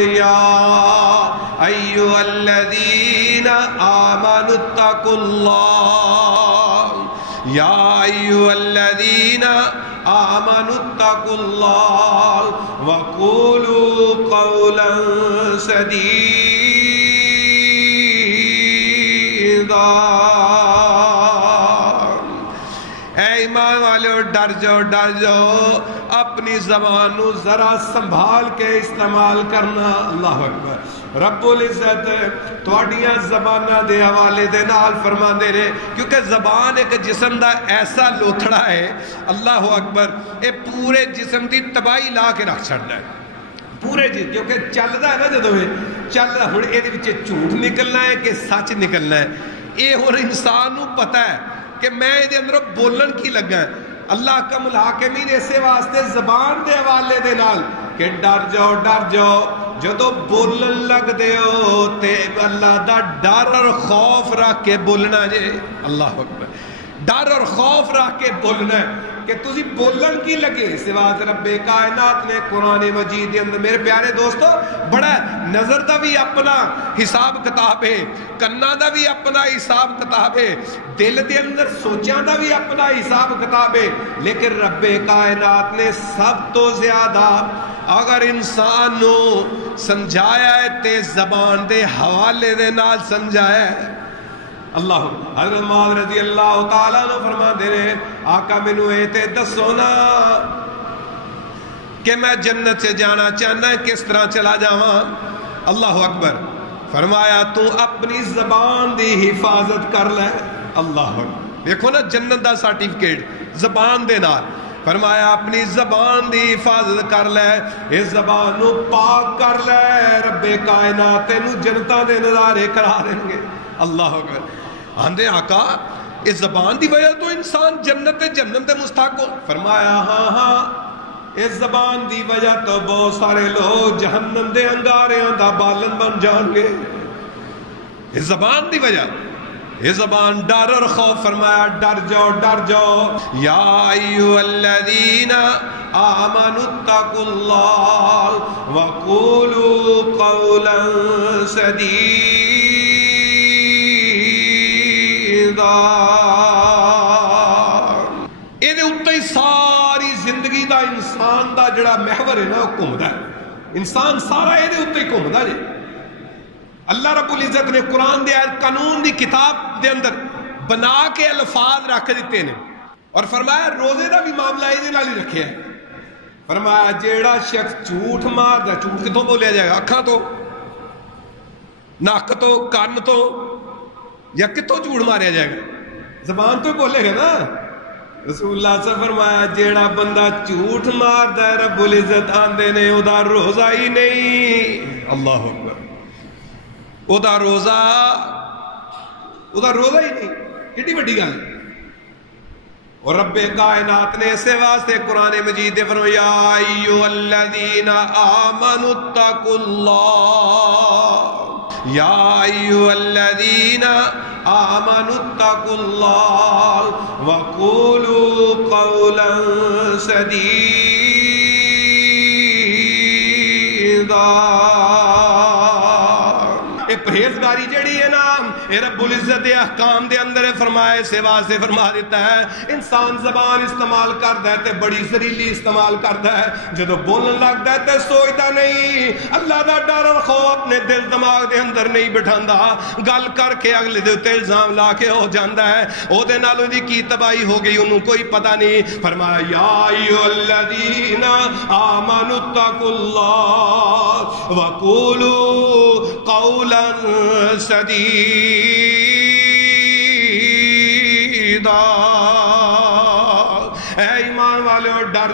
یا ایھا الذین آمنوا اتقوا اللہ یا ایھا الذین آمنوا اتقوا اللہ وقولوا قولا سدیدا۔ اے ایمان والے ڈر جاؤ اپنی زبان نو ذرا سنبھال کے استعمال کرنا۔ اللہ اکبر۔ رب العزت تواڈیاں زباناں دے حوالے دے نال فرماندے نے، کیونکہ زبان ایک جسم دا ایسا لوتھڑا ہے، اللہ اکبر، اے پورے جسم دی تباہی لا کے رکھ چھڑدا ہے پورے جسم، کیونکہ چلدا ہے نا جدوں چلدا، ہن اے دے وچ جھوٹ نکلنا ہے کہ سچ نکلنا ہے، اے ہن انسان نو پتہ ہے کہ میں دے اندر بولن کی لگا ہے۔ اللہ کا الحاکمین اسے واسطے زبان دے حوالے دے نال کہ ڈر جاؤ جدو بولن لگ دے ہو تے اللہ دا ڈر اور خوف رکھ کے بولنا جے۔ اللہ اکبر۔ ڈر اور خوف رکھ کے بولنا ہے کہ تسی بولن کی لگے۔ سواد رب کائنات نے قرآن مجید دے اندر میرے پیارے دوستو بڑا نظر دا بھی اپنا حساب کتاب ہے، کنا دا بھی اپنا حساب کتاب ہے، دل دے اندر سوچاں دا بھی اپنا حساب کتاب ہے، لیکن رب کائنات نے سب تو زیادہ اگر انسان نو سمجھایا ہے تے زبان دے حوالے دے نال سمجھایا ہے۔ اللہ حضرت معاذ رضی اللہ تعالیٰ نے فرما دے رہے آقا مینو اے تے دسو نا کہ میں جنت سے جانا چاہنا ہے کس طرح چلا جاواں؟ اللہ اکبر۔ فرمایا تو اپنی زبان دی حفاظت کر لے۔ اللہ اکبر۔ دیکھو نا جنت دا سرٹیفکیٹ زبان دے نال۔ فرمایا اپنی زبان دی حفاظت کر لے، اس زبان نو پاک کر لے، رب کائنات تینو جنتاں دے نظارے کرا دیں گے۔ اللہ اکبر۔ آندے آقا اس زبان دی وجہ تو انسان جنت دے مستحق ہو؟ فرمایا ہاں اس زبان دی وجہ تو بہت سارے لوگ جہنم دے انگاریاں دا بالن بن جان گے۔ اس زبان دی وجہ، یہ زبان ڈر اور خوف۔ فرمایا ڈر جاؤ یا ایھا الذین آمنوا اتقوا اللہ وقولوا قولا سدیدا۔ یہ اتنے ہی ساری زندگی دا انسان دا جڑا محور ہے نا وہ گھومدا ہے، انسان سارا یہ اتنے ہی گھومدا جے۔ اللہ رب العزت نے قرآن دے قانون دی کتاب دے اندر بنا کے الفاظ رکھ دیتے ہیں اور فرمایا روزے دا بھی معاملہ یہ نال ہی رکھے ہے۔ فرمایا جیڑا شخص جھوٹ ماردا، جھوٹ کتوں بولیا جائے گا؟ اکھاں تو، ناک تو، کان تو، یا کتوں جھوٹ ماریا جائے گا؟ زبان تو بولے گا نا۔ رسول اللہ سے فرمایا جیڑا بندہ جھوٹ ماردا ہے رب العزت آندے نے او دا روزہ ہی نہیں۔ اللہ اکبر۔ او دا روزہ ہی نہیں، کتنی بڑی گل۔ اور رب کائنات نے اسے واسطے قرآن مجید دے فرمایا یا ایھا الذین آمنوا اتقوا اللہ یا ایھا الذین آمنوا اتقوا اللہ وقولوا قولا سدیدا۔ اے پرہیزگاری جڑی ہے نا، اے رب العزت دے احکام دے اندر فرمائے سے واسطے فرما دیتا ہے انسان زبان استعمال کرتا ہے تے بڑی زریلی استعمال کرتا ہے، جدو بولن لگتا ہے تے سوچتا نہیں، اللہ دا ڈر اور خوف اپنے دل دماغ دے اندر نہیں بٹھاندا، گل کر کے اگلے دے تے الزام لا کے ہو جاندا ہے، او دے نال دی کی تباہی ہو گئی انہوں کوئی پتہ نہیں۔ فرمایا یا ایھا الذین آمنوا اتقوا اللہ وقولوا قولا سدیدا۔ اے ایمان والے ڈر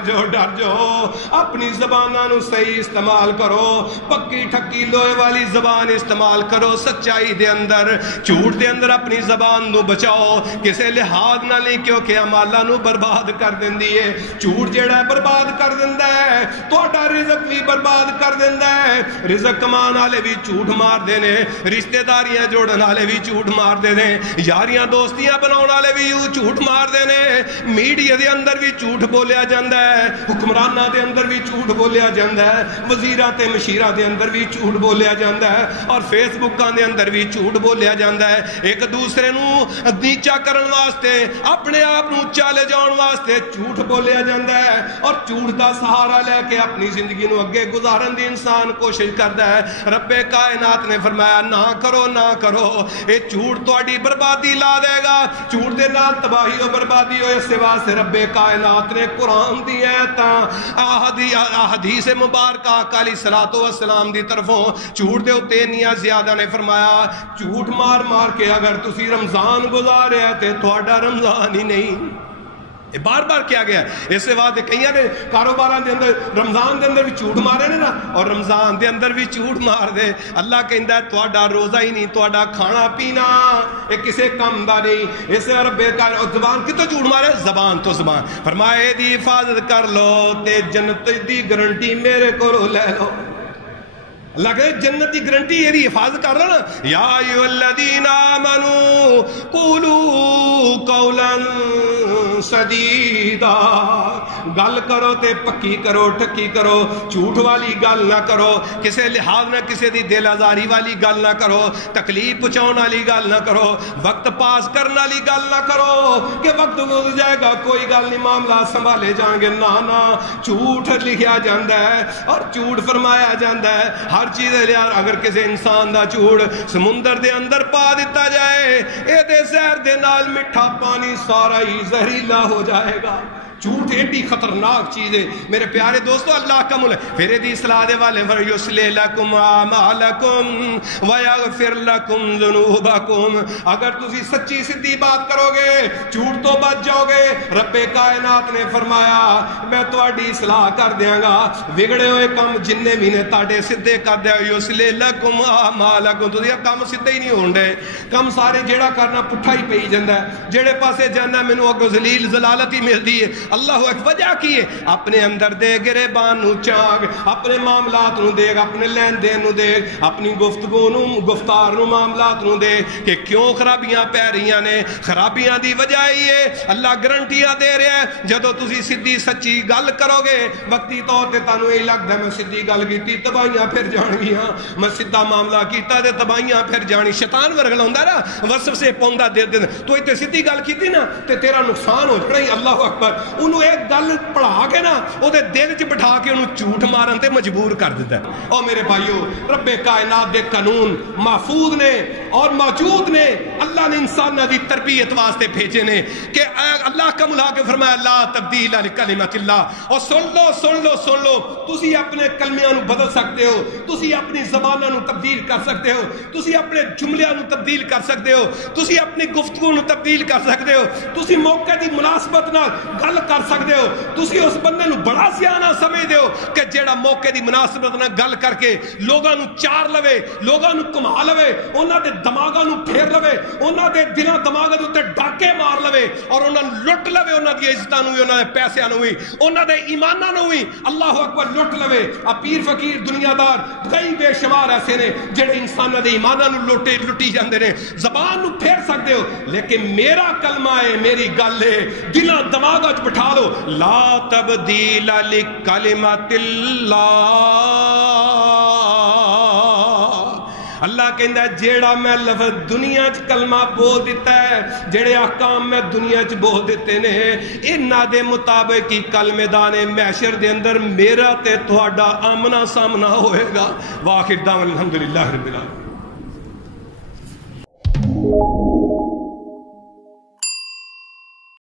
جاؤ اپنی زبانوں نو صحیح استعمال کرو، پکی ٹھکی لوہے والی زبان استعمال کرو، سچائی دے اندر، جھوٹ دے اندر اپنی زبان نو بچاؤ، کسے لحاظ نہ لیں کیونکہ اعمالاں نو برباد کر دیندی ہے۔ جھوٹ جیڑا ہے برباد کر دیندا ہے، تہاڈا رزق بھی برباد کر دیندا ہے۔ رزق کمان والے بھی جھوٹ مار دے نے، رشتہ داریاں جوڑن والے بھی جھوٹ مار دے نے، یاریاں دوستیاں بناون والے بھی جھوٹ مار دے نے، میڈیا دے اندر بھی جھوٹ بولے بولیا جاندہ ہے, حکمرانہ دے اندر بھی جھوٹ بولیا جاندہ ہے, وزیراں تے مشیراں دے اندر بھی جھوٹ بولیا جاندہ ہے, اور فیس بکاں دے اندر بھی جھوٹ بولیا جاندہ ہے. ایک دوسرے نو نیچا کرن واسطے, اپنے آپ نو اونچا لے جاؤن واسطے جھوٹ بولیا جاندہ ہے, اور جھوٹ دا سہارا لے کے اپنی زندگی نو اگے گزارن دی انسان کوشش کردا ہے. رب کائنات نے فرمایا نہ کرو نہ کرو, اے جھوٹ تہاڈی بربادی لا دے گا, جھوٹ دے نال تباہی و بربادی ہوئے. اس واسطے رب کائنات نے قرآن دی حدیث مبارکہ آقا علیہ الصلوۃ والسلام دی طرفوں جھوٹ دے اتے نیاں زیادہ نے فرمایا جھوٹ مار مار کے اگر تسی رمضان گزاریا تے تہاڈا رمضان ہی نہیں. بار بار کیا گیا ہے. اس سے بعد کئی نے کاروباراں دے اندر رمضان دے اندر بھی جھوٹ مارے نے نا, اور رمضان دے اندر بھی جھوٹ مار دے. اللہ کہندا ہے تہاڈا روزہ ہی نہیں, تہاڈا کھانا پینا اے کسے کم دا نہیں. اس سے رب کا زبان کتوں جھوٹ مارے, زبان تو زبان. فرمائے دی حفاظت کر لو تے جنت دی گارنٹی میرے کو لے لو. اللہ کہے جنت کی گارنٹی یہ حفاظت کر رہا نا. یا ایھا الذین آمنوا قولوا قولا سدیدا, گل کرو تے پکی کرو, ٹھکی کرو, جھوٹ والی گل نہ کرو, کسے لحاظ نہ کسے دی دل آزاری والی گل نہ کرو, تکلیف پہنچاؤن والی گل نہ کرو, وقت پاس کرنے والی گل نہ کرو کہ وقت گزر جائے گا کوئی گل نہیں معاملہ سنبھالے جائیں گے. نہ جھوٹ لکھیا جاندہ ہے اور جھوٹ فرمایا جاندہ ہے. ہر چیز ہے یار, اگر کسی انسان دا جھوٹ سمندر دے اندر پا دیتا جائے, اے دے زہر دے نال مٹھا پانی سارا ہی زہریلا ہو جائے گا. جھوٹ ایڈی خطرناک چیز ہے میرے پیارے دوستو. اللہ کا ملک پھر دی اصلاح دے والے وَيُصْلِحْ لَكُمْ أَعْمَالَكُمْ وَيَغْفِرْ لَكُمْ ذُنُوبَكُمْ. اگر تسی سچی سدھی بات کرو گے, جھوٹ تو بچ جاؤ گے. رب کائنات نے فرمایا میں تہاڈی اصلاح کر دیاں گا, بگڑے ہوئے کم جننے بھی نے تہاڈے سدھے کر دیا. وَيُصْلِحْ لَكُمْ أَعْمَالَكُمْ. تسی کم سدھے ہی نہیں ہون دے, کم سارے جیڑا کرنا پٹھا ہی پئی جاندا ہے, جیڑے پاسے جانا مینوں اگوں ذلیل ذلالت ہی ملدی ہے. اللہ ایک وجہ کی ہے, اپنے اندر دے گریبان نو چاگ, اپنے معاملات نو دیکھ, اپنے لین دین نو دیکھ, اپنی گفتگو نو گفتار نو معاملات نو دیکھ کہ کیوں خرابیاں پہ رہیاں نے. خرابیاں دی وجہ ہی ہے اللہ گارنٹیاں دے رہا ہے جدو تسی سدھی سچی گل کرو گے, وقتی طور تے تانوں یہ لگدا میں سدھی گل کیتی تباہیاں پھر جان گیاں, میں سیدھا معاملہ کیتا تے تباہیاں پھر جانی. شیطان ورگلاوندا نا, وسوسے پاوندا دل دے, تو ایتھے سدھی گل کیتی نا تے تیرا نقصان ہو جانا. اللہ اکبر. انہوں ایک گل پڑھا کے نا او دے دل چ بٹھا کے انہوں جھوٹ مارن تے مجبور کر دیتا ہے. او میرے بھائیو, رب کائنات دے قانون محفوظ نے اور موجود نے. اللہ نے انسان دی تربیت واسطے بھیجے نے کہ اللہ کا ملا کے فرمایا لا تبدیل لکلمات اللہ. اور سن لو تسی اپنے کلمیاں نو بدل سکتے ہو, تسی اپنی زباناں نو تبدیل کر سکتے ہو, تسی اپنے جملیاں نو تبدیل کر سکتے ہو, تسی اپنی گفتگو نو تبدیل کر سکتے ہو, تسی موقع دی مناسبت نال گل کر سکتے ہو. تسی اس بندے نو بڑا سیانا سمجھدے ہو کہ جیڑا موقع دی مناسبت نال گل کر کے لوگاں نو چار لوے, لوگاں نو کما لوے, انہاں دے دماغاں نو پھیر لوے, انہاں دے دلاں دماغاں دے اوتے ڈاکے مار لوے, اور انہاں نو لٹ لوے, انہاں دی عزتاں نو, انہاں دے پیسیاں نو, انہاں دے ایماناں نو. اللہ اکبر. لٹ لوے. پیر فقیر دنیا دار کئی بے شمار ایسے نے جڑے انساناں دے ایماناں نو لٹی جاندے نے. زبان نو پھیر سکتے ہو, لیکن میرا کلمہ ہے, میری گل ہے, دلاں دماغاں وچ بٹھا لو. لا تبدیل لکلمات اللہ. اللہ کہندا ہے جیڑا میں لفظ دنیا چ کلمہ بول دیتا ہے, جیڑے احکام میں دنیا چ بول دیتے نے, انہاں دے مطابق ہی کل میدان محشر دے اندر میرا تے تہاڈا آمنا سامنا ہوئے گا. واخر دعوانا الحمدللہ رب العالمین.